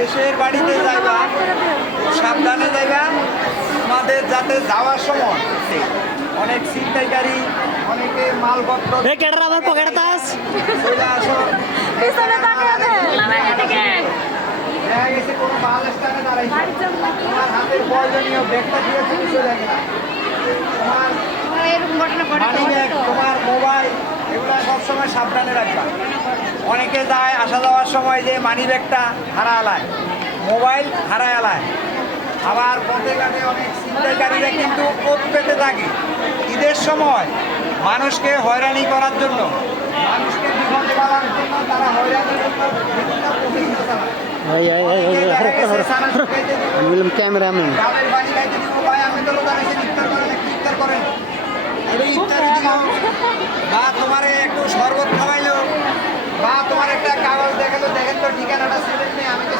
দেশের বাড়িতে যাইবা সাবধানে যাইবা। তোমাদের যাতে যাওয়ার সময় অনেক ছিনতাইকারী, অনেকে মালপত্র আমার পকেটে তাস চলে আসো। পিছনে তাকিয়ে দে। দেখা গেছে কোনো বাস স্ট্যান্ডে দাঁড়াইছে, তোমার হাতের প্রয়োজনীয় ব্যাগটা দিয়ে তুমি চলে গেলা। তোমার এরকম ঘটনা মানি ব্যাগ, তোমার মোবাইল, এগুলো সবসময় সাবধানে রাখবা। অনেকে যায় আসা যাওয়ার সময় যে মানি ব্যাগটা হারালায়, মোবাইল হারালায়। আবার পথে ঘাটে অনেক ছিনতাইকারীরা কিন্তু কোপ পেতে থাকে। ঈদের সময় মানুষকে হয়রানি করার জন্য, মানুষকে বিপদে ফেলার জন্য তারা হয়রানির জন্য বিভিন্ন প্রচেষ্টা চালায়। অনেকে দেখা গেছে ছানা শুকাইতে দিব, ক্যামেরাম্যান ডাবের পানি খাইতে দিব, ভাই আমি তো লোক আছেন ইফতার করেন, একটু ইফতার করেন, এই ইফতারি দিল, বা তোমার একটু শরবত খাওয়াইলো, বা তোমার একটা কাগজ দেখালো, দেখেন তো ঠিকানাটা ছিলেন নেই, আমি তো